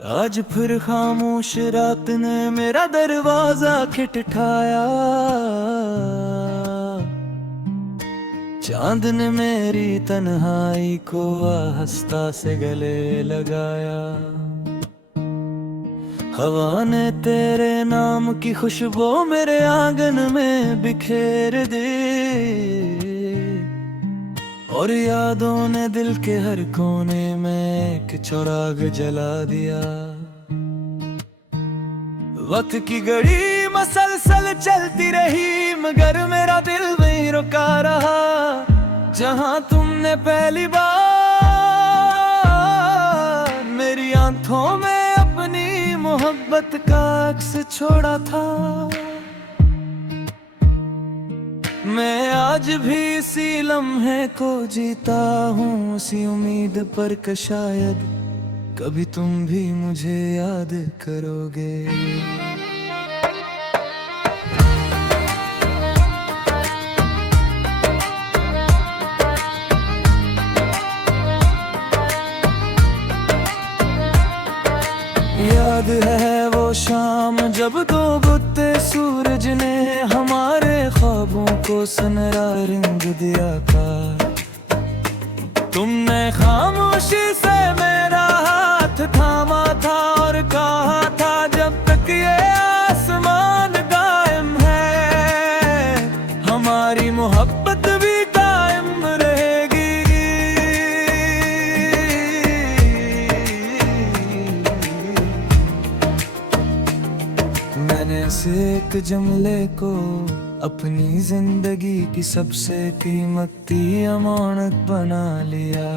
आज फिर खामोश रात ने मेरा दरवाजा खटखटाया। चांद ने मेरी तन्हाई को आहिस्ता से गले लगाया। हवा ने तेरे नाम की खुशबू मेरे आंगन में बिखेर दी, और यादों ने दिल के हर कोने में एक चिराग जला दिया। वक्त की घड़ी मसलसल चलती रही, मगर मेरा दिल वहीं रुका रहा जहां तुमने पहली बार मेरी आंखों में अपनी मोहब्बत का अक्स छोड़ा था। मैं आज भी इसी लम्हे को जीता हूँ, उसी उम्मीद पर कि शायद कभी तुम भी मुझे याद करोगे। याद है वो शाम जब दो बुत्ते सूरज ने हमारे ख्वाबों को सनरा रंग दिया था। तुमने खामोशी से मेरा हाथ थामा था और कहा था जब तक ये आसमान कायम है हमारी मोहब्बत भी कायम रहेगी। मैंने इस एक जुमले को अपनी जिंदगी की सबसे कीमती अमानत बना लिया।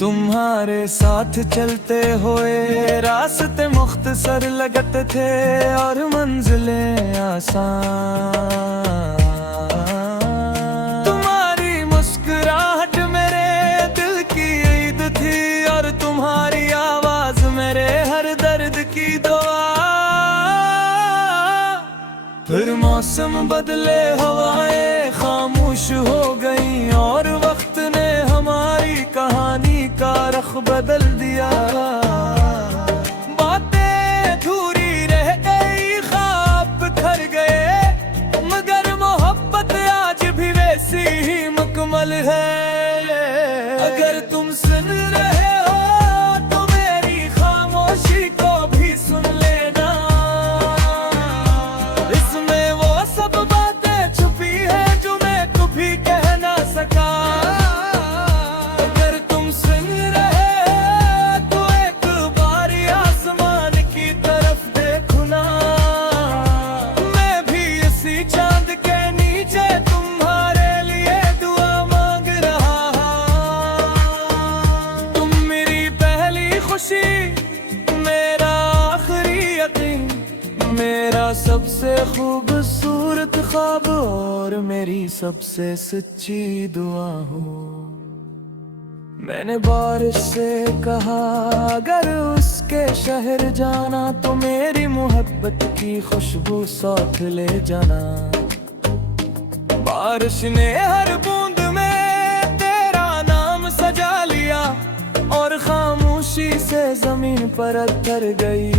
तुम्हारे साथ चलते हुए रास्ते मुख्तसर लगते थे और मंजिलें आसान। तुम्हारी मुस्कुराहट मेरे दिल की ईद थी और तुम्हारी आवाज मेरे हर दर्द की दुआ। फिर मौसम बदले, हवाएं खामोश हो गई और वक्त ने हमारी कहानी का रख बदल दिया। बातें अधूरी रह गई, ख्वाब बिखर गए, मगर मोहब्बत आज भी वैसी ही मुकम्मल है। अगर तुम सुन रहे हो तो मेरी खामोशी को भी सुन लेना। इसमें वो सब बातें छुपी है जो मैं कभी कह ना सका। अगर तुम सुन रहे हो तो एक बार आसमान की तरफ देखो ना। मैं भी इसी चांद के नीचे तुम्हारे लिए दुआ मांग रहा। तुम मेरी पहली खुशी, मेरा आखिरी यकीन, मेरा सबसे खूबसूरत ख्वाब और मेरी सबसे सच्ची दुआ हो। मैंने बारिश से कहा अगर उसके शहर जाना तो मेरी मोहब्बत की खुशबू साथ ले जाना। बारिश ने हर बूंद में तेरा नाम सजा लिया और खामोशी से जमीन पर उतर गई।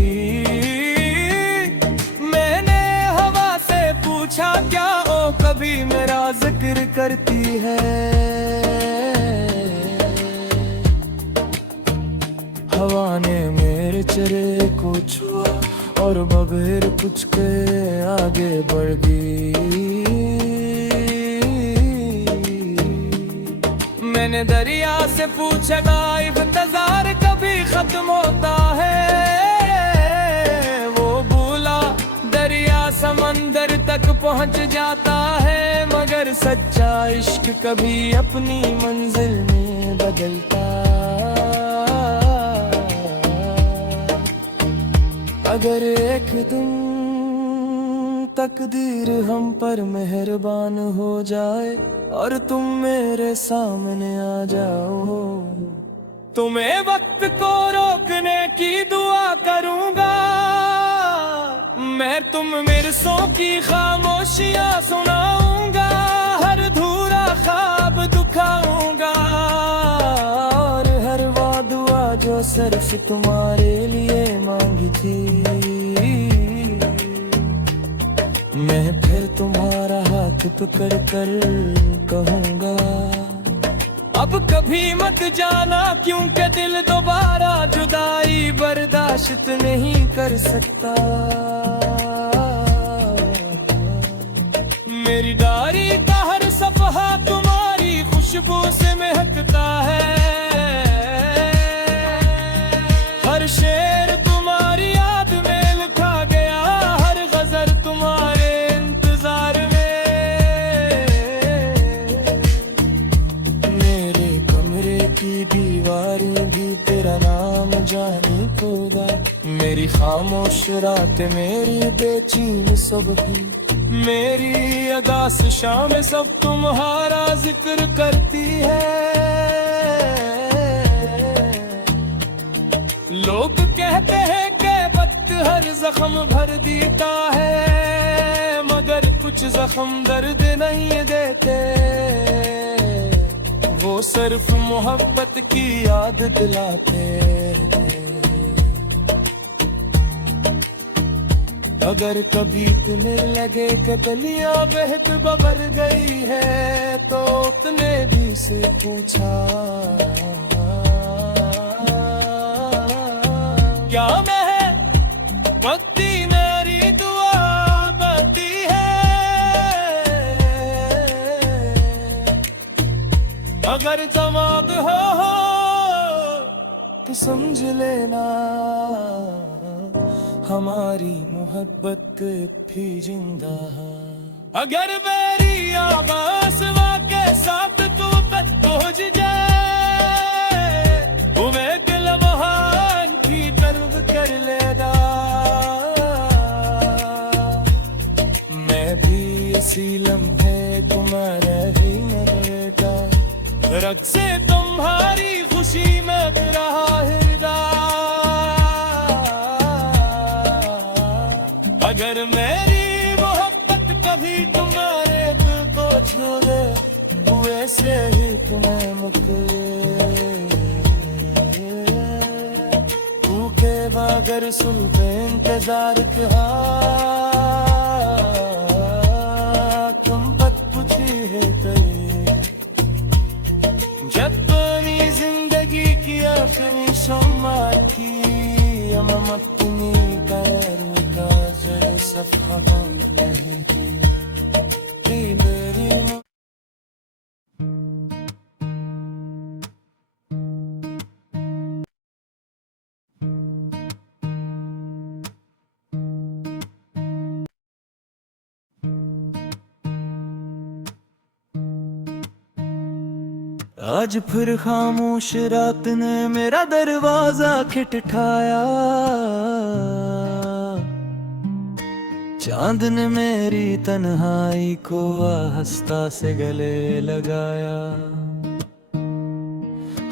मैंने हवा से पूछा क्या ओ कभी मेरा जिक्र करती है। हवा ने मेरे चेहरे को छुआ और बगैर कुछ के आगे बढ़ गई। मैंने दरिया से पूछा इंतजार कभी खत्म होता है। वो बोला दरिया समंदर तक पहुंच जाता है, मगर सच्चा इश्क कभी अपनी मंजिल में बदलता। अगर एक दिन तकदीर हम पर मेहरबान हो जाए और तुम मेरे सामने आ जाओ, तुम्हें वक्त को रोकने की दुआ करूंगा। मैं तुम मिर्सों की खामोशियां सुनाऊंगा, हर धूरा ख्वाब दुखाऊंगा और हर वो दुआ जो सिर्फ तुम्हारे लिए मांगी थी। मैं फिर तुम्हारा हाथ पकड़ कर कहूँगा, अब कभी मत जाना, क्योंकि दिल दोबारा जुदाई बर्दाश्त नहीं कर सकता। मेरी डायरी का हर सफ़हा तुम्हारी खुशबू से महकता है, हर शेर तुम्हारी याद में लिखा गया, हर गजल तुम्हारे इंतजार में। मेरे कमरे की दीवारें भी तेरा नाम जाने होगा, मेरी खामोश रातें, मेरी बेचैन सुबह, मेरी अगास शाम सब तुम्हारा जिक्र करती है। लोग कहते हैं कि वक्त हर जख्म भर देता है, मगर कुछ जख्म दर्द नहीं देते, वो सिर्फ मोहब्बत की याद दिलाते। अगर कभी तुम्हें लगे कि गलियां बहक बबर गई है, तो तुमने भी से पूछा, क्या मैं भक्ति मेरी दुआ बनती है। अगर जवाब हो तो समझ लेना, हमारी मोहब्बत भी जिंदा है। अगर मेरी आवाज़ के साथ तू तक पहुँच जाए, तुम्हें दिल महान की तरफ कर लेना। मैं भी इसी लम्हे तुम्हारा ही न रहता, रग से तुम्हारी खुशी में रहा हृदय। अगर मेरी मोहब्बत कभी तुम्हारे दिल को छोड़े, वैसे ही तुम्हें मुकरे भूखे बगैर सुन पे इंतजार कहा, तुम पत पूछी है कहीं, जब अपनी जिंदगी की आखिरी शम्मा की, हम अपनी कर सफ़ा बंद नहीं की। आज फिर खामोश रात ने मेरा दरवाजा खटखटाया, चांद ने मेरी तन्हाई को आहिस्ता से गले लगाया।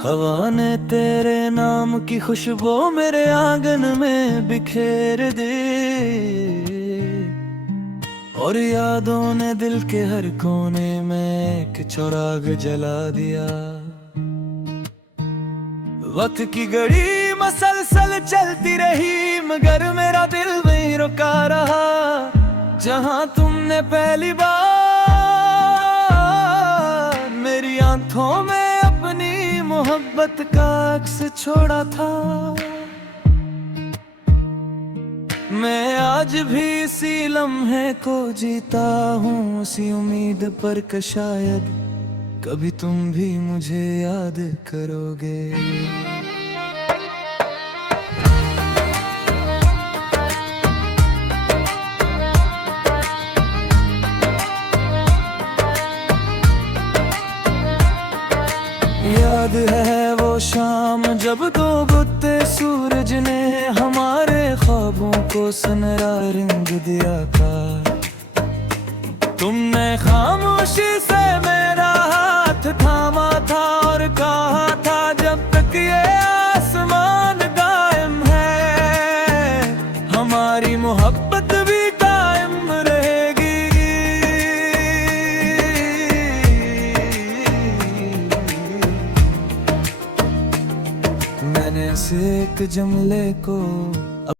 हवा ने तेरे नाम की खुशबू मेरे आंगन में बिखेर दी, और यादों ने दिल के हर कोने में एक चिराग जला दिया। वक्त की घड़ी मसलसल चलती रही, मगर मेरा दिल वहीं रुका रहा, जहां तुमने पहली बार मेरी आंखों में अपनी मोहब्बत का अक्स छोड़ा था। मैं आज भी इसी लम्हे को जीता हूँ, उसी उम्मीद पर कि शायद कभी तुम भी मुझे याद करोगे। याद है वो शाम जब दो बुत्ते सूरज ने हमारे ख्वाबों को सनरा रंग दिया था। तुमने खामोशी से मेरा हाथ थामा था और कहा था जब तक ये आसमान कायम है हमारी मोहब्बत भी कायम रहेगी। मैंने ऐसे एक जमले को